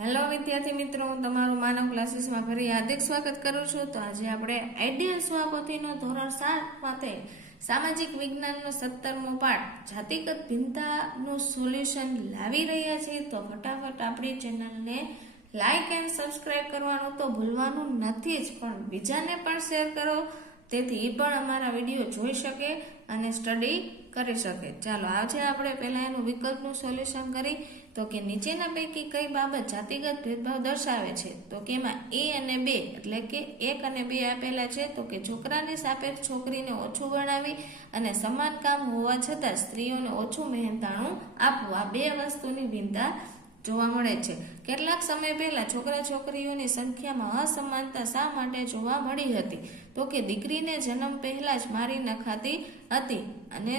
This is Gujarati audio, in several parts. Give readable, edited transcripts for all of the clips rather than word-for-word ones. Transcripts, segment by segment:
હેલો વિદ્યાર્થી મિત્રો, હું તમારું માનવ ક્લાસીસમાં ફરી હાર્દિક સ્વાગત કરું છું। તો આજે આપણે આઈડિયલ સ્વપોથીનો ધોરણ 7 માટે સામાજિક વિજ્ઞાનનો 17મો પાઠ જાતિગત ભિન્નતાનું સોલ્યુશન લાવી રહ્યા છીએ। તો ફટાફટ આપણી ચેનલને લાઈક એન્ડ સબસ્ક્રાઇબ કરવાનું તો ભૂલવાનું નથી જ, પણ બીજાને પણ શેર કરો તેથી એ પણ અમારા વિડીયો જોઈ શકે અને સ્ટડી કરી શકે। ચાલો આજે આપણે પહેલા એનું વિકલ્પનું સોલ્યુશન કરી તો કે નીચેના પૈકી કઈ બાબત જાતિગત ભેદભાવ દર્શાવે છે? તો કે એમાં A અને 2 એટલે કે 1 અને 2 આપેલા છે। તો કે છોકરાની સાપેક્ષ છોકરીને ઓછું ગણાવી અને સમાન કામ હોવા છતાં સ્ત્રીઓને ઓછું મહેનતાણું આપવું, આ બે વસ્તુની ભિન્નતા જોવા મળે છે। કેટલાક સમય પહેલા છોકરા છોકરીઓની સંખ્યામાં અસમાનતા શા માટે જોવા મળી હતી? તો કે દીકરીને જન્મ પહેલા જ મારી નખાતી હતી। અને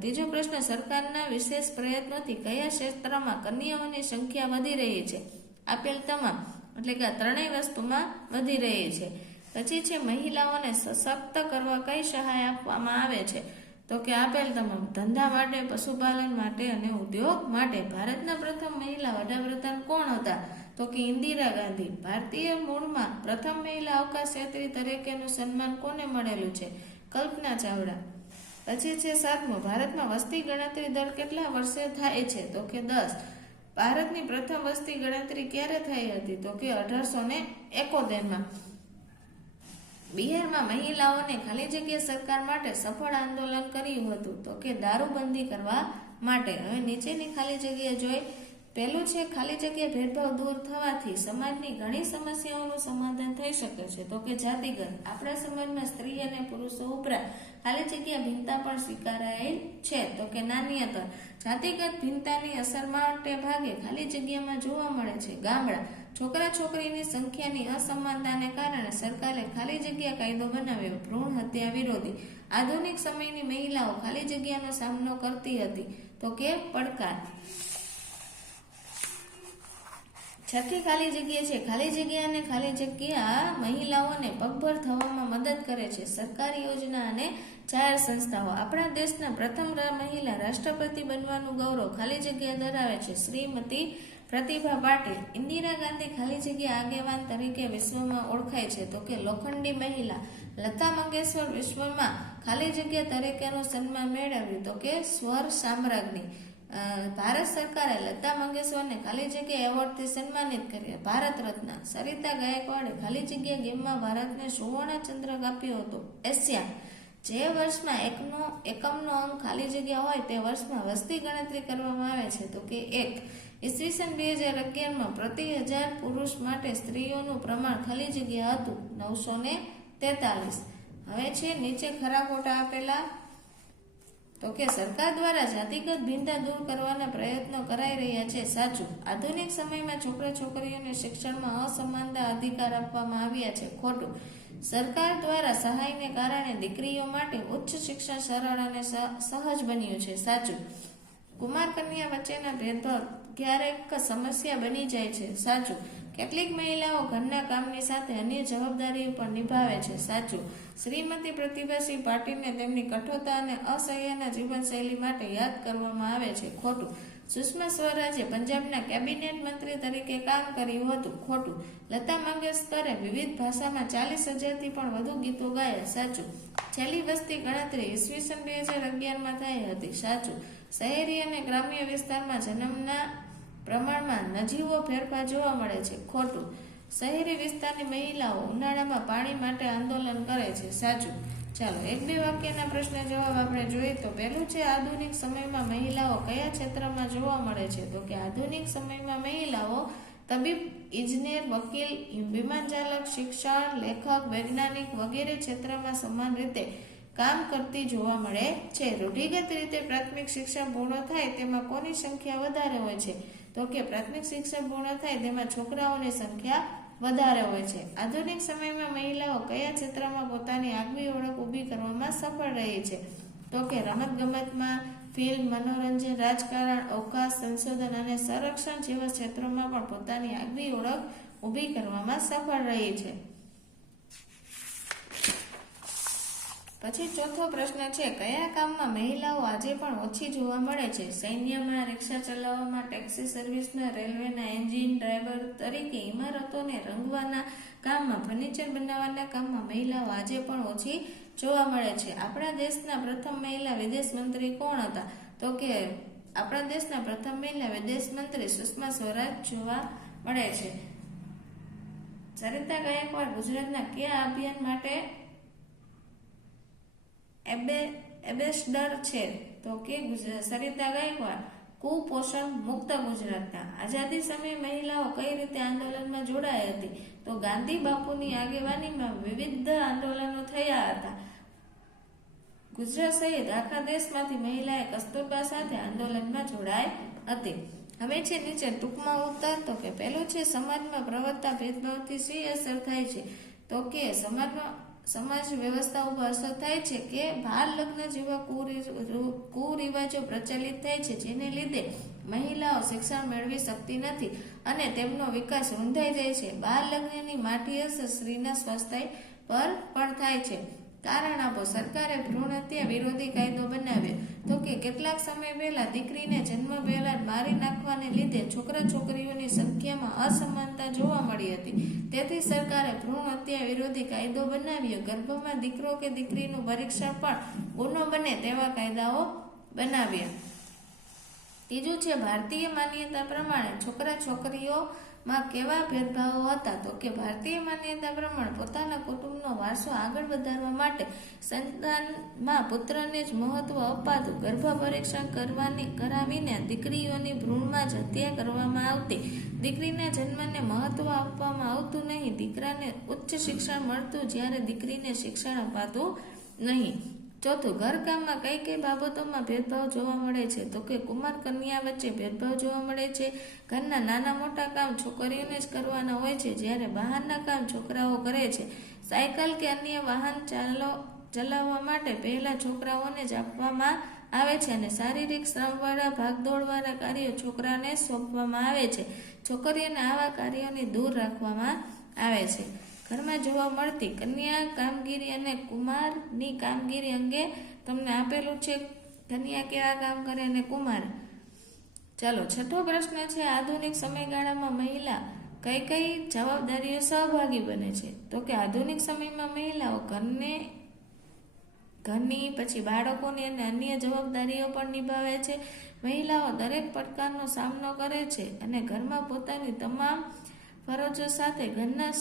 ત્રીજો પ્રશ્ન, સરકારના વિશેષ પ્રયત્નોથી કયા ક્ષેત્રમાં કન્યાઓની સંખ્યા વધી રહી છે? આપેલ તમામ એટલે કે આ ત્રણેય વસ્તુમાં વધી રહી છે। પછી છે મહિલાઓને સશક્ત કરવા કઈ સહાય આપવામાં આવે છે? તો કે આપેલ તમામ ધંધા માટે, પશુપાલન માટે અને ઉદ્યોગ માટે। ભારતના પ્રથમ મહિલા વડાપ્રધાન કોણ હતા? તો કે ઇન્દિરા ગાંધી। ભારતીય મૂળમાં પ્રથમ મહિલા અવકાશયાત્રી તરીકેનું સન્માન કોને મળેલું છે? કલ્પના ચાવડા। પછી છે 7મો, ભારતમાં વસ્તી ગણતરી દર કેટલા વર્ષે થાય છે? તો કે 10। ભારતની પ્રથમ વસ્તી ગણતરી ક્યારે થઈ હતી? તો કે 1871માં। બિહારમાં મહિલાઓને ખાલી જગ્યા સરકાર માટે સફળ આંદોલન કર્યું હતું? તો કે દારૂબંધી કરવા માટે। હવે નીચેની ખાલી જગ્યા જોઈ। પહેલું છે ખાલી જગ્યા ભેદભાવ દૂર થવાથી સમાજની ઘણી સમસ્યાઓનું સમાધાન થઈ શકે છે? તો કે જાતિગત। આપણા સમાજમાં સ્ત્રી અને પુરુષો ઉપરાંત ખાલી જગ્યા ભિન્નતા પણ સ્વીકારાયેલ છે? તો કે નાન્યતર। જાતિગત ભિન્નતાની અસર માટે ભાગે ખાલી જગ્યામાં જોવા મળે છે ગામડા। છોકરા છોકરીની સંખ્યાની અસમાનતાને કારણે સરકારે ખાલી જગ્યા કાયદો બનાવ્યો, ભ્રૂણ હત્યા વિરોધી। આધુનિક સમયની મહિલાઓ ખાલી જગ્યાનો સામનો કરતી હતી? તો કે પડકાર। છઠ્ઠી ખાલી જગ્યા છે ખાલી જગ્યા અને ખાલી જગ્યા મહિલાઓને પગભર થવામાં મદદ કરે છે સરકારી યોજના અને જાહેર સંસ્થાઓ। આપણા દેશના પ્રથમ મહિલા રાષ્ટ્રપતિ બનવાનું ગૌરવ ખાલી જગ્યા ધરાવે છે શ્રીમતી પ્રતિભા પાટીલ। ઇન્દિરા ગાંધી ખાલી જગ્યા આગેવાન તરીકે વિશ્વમાં ઓળખાય છે? તો કે લોખંડી મહિલા। લતા મંગેશકર વિશ્વમાં ખાલી જગ્યા તરીકેનું સન્માન મેળવ્યું? તો કે સ્વર સામ્રાજ્ઞી। ભારત સરકારે લતા મંગેશકરને ખાલી જગ્યા એવોર્ડથી સન્માનિત કર્યા, ભારત રત્ન। સરિતા ગાયકવાડે ખાલી જગ્યા ગેમમાં ભારતને સુવર્ણ ચંદ્રક આપ્યો હતો, એશિયા। જે વર્ષમાં એકમનો અંક ખાલી જગ્યા હોય તે વર્ષમાં વસ્તી ગણતરી કરવામાં આવે છે? તો કે 1। ઈસવીસન 2011માં પ્રતિ 1000 પુરુષ માટે સ્ત્રીઓનું પ્રમાણ ખાલી જગ્યા હતું 943। હવે છે નીચે ખરા ખોટા આપેલા। તો કે સરકાર દ્વારા જાતિગત ભિન્નતા દૂર કરવાના પ્રયત્નો કરાઈ રહ્યા છે, સાચું। આધુનિક સમયમાં છોકરા છોકરીઓને શિક્ષણમાં અસમાનતા અધિકાર આપવામાં આવ્યા છે, ખોટું। સરકાર દ્વારા સહાયને કારણે દીકરીઓ માટે ઉચ્ચ શિક્ષણ સરળ અને સહજ બન્યું છે, સાચું। કુમાર કન્યા વચ્ચેના ભેદભાવ ક્યારેક સમસ્યા બની જાય છે, સાચું। કેટલીક મહિલાઓ ઘરના કામની સાથે અન્ય જવાબદારીઓ પણ નિભાવે છે, સાચું। શ્રીમતી પ્રતિભાસિંહ પાટીલને તેમની કઠોરતા અને અસહ્યના જીવનશૈલી માટે યાદ કરવામાં આવે છે, ખોટું। સુષ્મા સ્વરાજે પંજાબના કેબિનેટ મંત્રી તરીકે કામ કર્યું હતું, ખોટું। લતા મંગેશકરે વિવિધ ભાષામાં 40,000થી પણ વધુ ગીતો ગાયા, સાચું। છેલ્લી વસ્તી ગણતરી ઈસવીસન 2011માં થઈ હતી, સાચું। શહેરી અને ગ્રામ્ય વિસ્તારમાં જન્મના પ્રમાણમાં નજીવો ફેરફાર જોવા મળે છે, ખોટું। શહેરી વિસ્તારની મહિલાઓ ઉનાળામાં પાણી માટે આંદોલન કરે છે, સાચું। ચાલો 1-2 વાક્યના પ્રશ્ન જવાબ આપણે જોઈએ। તો પહેલું છે આધુનિક સમયમાં મહિલાઓ કયા ક્ષેત્રમાં જોવા મળે છે? તો કે આધુનિક સમયમાં મહિલાઓ તબીબ, ઇજનેર, વકીલ, વિમાન ચાલક, શિક્ષણ, લેખક, વૈજ્ઞાનિક વગેરે ક્ષેત્રમાં સમાન રીતે કામ કરતી જોવા મળે છે। રૂઢિગત રીતે પ્રાથમિક શિક્ષણ પૂર્ણ થાય તેમાં કોની સંખ્યા વધારે હોય છે? તો કે પ્રાથમિક શિક્ષણ પૂર્ણ થાય તેમાં છોકરાઓની સંખ્યા વધારે હોય છે। આધુનિક સમયમાં મહિલાઓ કયા ક્ષેત્રમાં પોતાની આગવી ઓળખ ઊભી કરવામાં સફળ રહી છે? તો કે રમત ગમતમાં, ફિલ્મ, મનોરંજન, રાજકારણ, અવકાશ સંશોધન અને સંરક્ષણ જેવા ક્ષેત્રોમાં પણ પોતાની આગવી ઓળખ ઊભી કરવામાં સફળ રહી છે। પછી ચોથો પ્રશ્ન છે, કયા કામમાં મહિલાઓ આજે પણ ઓછી જોવા મળે છે? સૈન્યમાં, રિક્ષા ચલાવવામાં, ટેક્સી સર્વિસમાં, રેલવેના એન્જિન ડ્રાઈવર તરીકે, ઇમારતોને રંગવાના કામમાં, ફર્નિચર બનાવવાના કામમાં મહિલાઓ આજે પણ ઓછી જોવા મળે છે. આપણા દેશના પ્રથમ મહિલા વિદેશ મંત્રી કોણ હતા? તો કે આપણા દેશના પ્રથમ મહિલા વિદેશ મંત્રી સુષ્મા સ્વરાજ જોવા મળે છે. સરિતા ગાયકવાડ ગુજરાતના કયા અભિયાન માટે એમ્બેસેડર છે? તો કે સરિતા ગાયકવાડ કુપોષણ મુક્ત ગુજરાતના. આઝાદી સમયે મહિલાઓ કઈ રીતે આંદોલનમાં જોડાઈ હતી? તો ગાંધી બાપુની આગેવાનીમાં વિવિધ આંદોલનો થયા હતા. ગુજરાત સહિત આખા દેશમાંથી મહિલાએ કસ્તુરબા સાથે આંદોલનમાં જોડાઈ હતી. હવે છે નીચે ટૂંકમાં ઉત્તર. તો કે પહેલું છે, સમાજમાં પ્રવર્તતા ભેદભાવથી શી અસર થાય છે? તો કે સમાજ વ્યવસ્થા ઉપર અસર થાય છે કે બાળ લગ્ન જેવા કુરિવાજો પ્રચલિત થાય છે, જેને લીધે મહિલાઓ શિક્ષણ મેળવી શકતી નથી અને તેમનો વિકાસ રૂંધાઈ જાય છે. બાળ લગ્નની માઠી અસર સ્ત્રીના સ્વાસ્થ્ય પર પણ થાય છે. કારણ આપો. સરકારે ભ્રૂણ હત્યા વિરોધી કાયદો બનાવ્યો. તો કે કેટલાક સમય પહેલા દીકરીને જન્મ પહેલા મારી નાખવાને લીધે છોકરા છોકરીઓની સંખ્યામાં અસમાનતા જોવા મળી હતી. તેથી સરકારે ભ્રૂણ હત્યા વિરોધી કાયદો બનાવ્યો. ગર્ભમાં દીકરો કે દીકરીનું પરીક્ષણ પણ ગુનો બને તેવા કાયદાઓ બનાવ્યા. ત્રીજું છે, ભારતીય માન્યતા પ્રમાણે છોકરા છોકરીઓમાં કેવા ભેદભાવો હતા? તો કે ભારતીય માન્યતા પ્રમાણે પોતાના કુટુંબનો વારસો આગળ વધારવા માટે સંતાનમાં પુત્રને જ મહત્વ અપાતું. ગર્ભ પરીક્ષણ કરાવીને દીકરીઓની ભ્રૂણમાં જ હત્યા કરવામાં આવતી. દીકરીના જન્મને મહત્વ આપવામાં આવતું નહીં. દીકરાને ઉચ્ચ શિક્ષણ મળતું જ્યારે દીકરીને શિક્ષણ અપાતું નહીં. ચોથું, ઘરકામમાં કઈ કઈ બાબતોમાં ભેદભાવ જોવા મળે છે? તો કે કુમાર કન્યા વચ્ચે ભેદભાવ જોવા મળે છે. ઘરના નાના મોટા કામ છોકરીઓને જ કરવાના હોય છે, જ્યારે બહારના કામ છોકરાઓ કરે છે. સાયકલ કે અન્ય વાહન ચલાવવા માટે પહેલા છોકરાઓને જ આપવામાં આવે છે અને શારીરિક શ્રમવાળા ભાગદોડવાળા કાર્યો છોકરાને સોંપવામાં આવે છે. છોકરીઓને આવા કાર્યોથી દૂર રાખવામાં આવે છે. ઘરમાં જોવા મળતી કન્યા કામગીરી અને કુમારની કામગીરી અંગે તમને આપેલું છે. કન્યા કેવા કામ કરે અને કુમાર. ચાલો, છઠ્ઠો પ્રશ્ન છે, આધુનિક સમયગાળામાં મહિલા કઈ કઈ જવાબદારીઓ સહભાગી બને છે? તો કે આધુનિક સમયમાં મહિલાઓ ઘરની પછી બાળકોની અને અન્ય જવાબદારીઓ પણ નિભાવે છે. મહિલાઓ દરેક પડકારનો સામનો કરે છે અને ઘરમાં પોતાની તમામ ફરજો સાથે ઘરના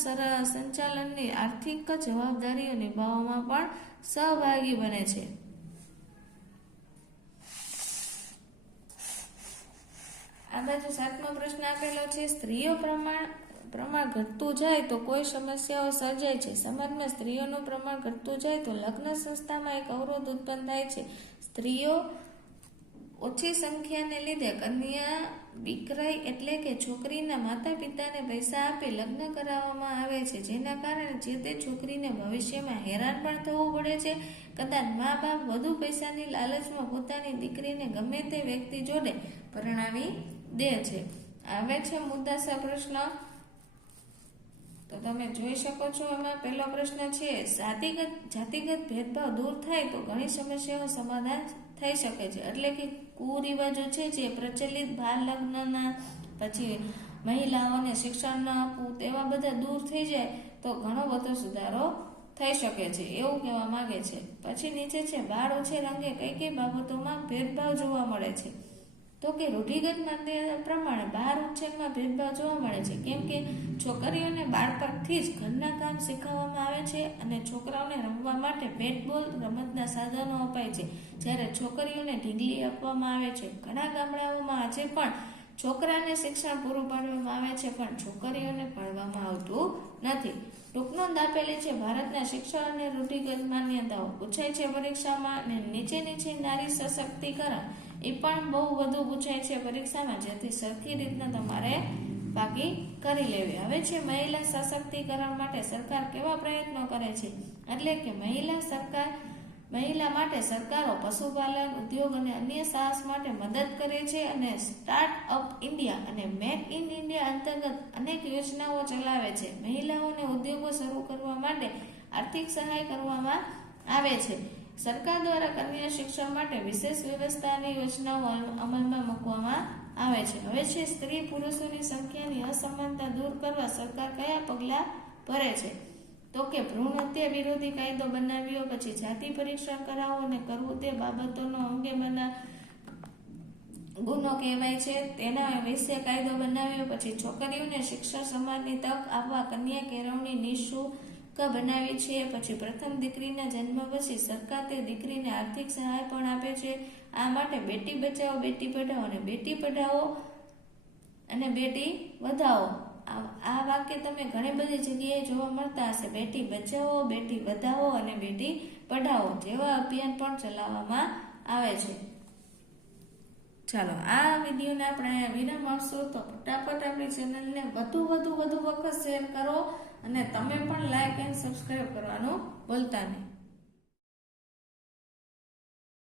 સંચાલનની આર્થિક જવાબદારીઓ નિભાવવામાં પણ સહભાગી બને છે. આ બાજુ સાતમો પ્રશ્ન આપેલો છે, સ્ત્રીઓ પ્રમાણ ઘટતું જાય તો કોઈ સમસ્યાઓ સર્જાય છે. સમાજમાં સ્ત્રીઓનું પ્રમાણ ઘટતું જાય તો લગ્ન સંસ્થામાં એક અવરોધ ઉત્પન્ન થાય છે. સ્ત્રીઓ ઓછી સંખ્યાને લીધે કન્યા વિક્રય એટલે કે છોકરીના માતા પિતાને પૈસા આપી લગ્ન કરાવવામાં આવે છે, જેના કારણે જે તે છોકરીને ભવિષ્યમાં હેરાન પણ થવું પડે છે. કદાચ મા બાપ વધુ પૈસાની લાલચમાં પોતાની દીકરીને ગમે તે વ્યક્તિ જોડે પરણાવી દે છે. આવે છે મુદ્દાસર પ્રશ્ન. તો તમે જોઈ શકો છો, એમાં પહેલો પ્રશ્ન છે, જાતિગત ભેદભાવ દૂર થાય તો ઘણી સમસ્યાઓ સમાધાન થઈ શકે છે. એટલે કે કુરિવાજો છે જે પ્રચલિત બાળ લગ્નના, પછી મહિલાઓને શિક્ષણ ન આપવું, તેવા બધા દૂર થઈ જાય તો ઘણો બધો સુધારો થઈ શકે છે, એવું કહેવા માંગે છે. પછી નીચે છે, બાળ ઉછેર અંગે કઈ કઈ બાબતોમાં ભેદભાવ જોવા મળે છે? તો કે રૂઢિગત માન્યતા પ્રમાણે બાળ ઉછેરમાં ભેદભાવ જોવા મળે છે, કેમ કે છોકરીઓને બાળપણથી જ ઘરના કામ શીખવવામાં આવે છે અને છોકરાઓને રમવા માટે બેટ બોલ રમતના સાધનો અપાય છે, જ્યારે છોકરીઓને ઢીંગલી આપવામાં આવે છે. ઘણા ગામડાઓમાં આજે પણ છોકરાને શિક્ષણ પૂરું પાડવામાં આવે છે, પણ છોકરીઓને ભણવામાં આવતું નથી. ટૂંકનોંધ આપેલી છે, ભારતના શિક્ષણ અને રૂઢિગત માન્યતાઓ પૂછાય છે પરીક્ષામાં, અને નીચે નારી સશક્તિકરણ એ પણ બહુ વધુ પૂછાય છે પરીક્ષામાં, જેથી સરખી રીતના તમારે બાકી કરી લેવી. હવે છે, મહિલા સશક્તિકરણ માટે સરકાર કેવા પ્રયત્નો કરે છે? એટલે કે મહિલા માટે સરકારો પશુપાલન, ઉદ્યોગ અને અન્ય સાહસ માટે મદદ કરે છે અને સ્ટાર્ટ અપ ઇન્ડિયા અને મેક ઇન ઇન્ડિયા અંતર્ગત અનેક યોજનાઓ ચલાવે છે. મહિલાઓને ઉદ્યોગો શરૂ કરવા માટે આર્થિક સહાય કરવામાં આવે છે. સરકાર દ્વારા કન્યા શિક્ષણ માટે વિશેષ વ્યવસ્થાની યોજનાઓ અમલમાં મૂકવામાં આવે છે. હવે છે સ્ત્રી પુરુષોની સંખ્યાની અસમાનતા દૂર કરવા સરકાર કયા પગલાં ભરે છે? તો કે ભ્રૂણ હત્યા વિરોધી કાયદો બનાવ્યો, પછી જાતિ પરીક્ષણ કરાવો અને કરવું તે બાબતોનો અંગે ગુનો કહેવાય છે તેના વિશે કાયદો બનાવ્યો, પછી છોકરીઓને શિક્ષણ સમાનની તક આપવા કન્યા કેળવણી નિઃશુલ્ક બનાવી છે, પછી પ્રથમ દીકરીના જન્મ પછી સરકાર તે દીકરીને આર્થિક સહાય પણ આપે છે. આ માટે બેટી બચાવો બેટી પઢાઓ અને બેટી પઢાઓ અને બેટી વધાવો આ વાક્ય તમે ઘણી બધી જગ્યાએ જોવા મળતા હશે. બેટી બચાવો બેટી વધાવો અને બેટી પઢાઓ જેવા અભિયાન પણ ચલાવવામાં આવે છે. ચાલો આ વિડીયોને આપણે વિરામ આપશું તો ફટાફટ આપણી ચેનલને વધુ વખત શેર કરો અને તમે પણ લાઈક એન્ડ સબસ્ક્રાઈબ કરવાનું ભૂલતા નહીં.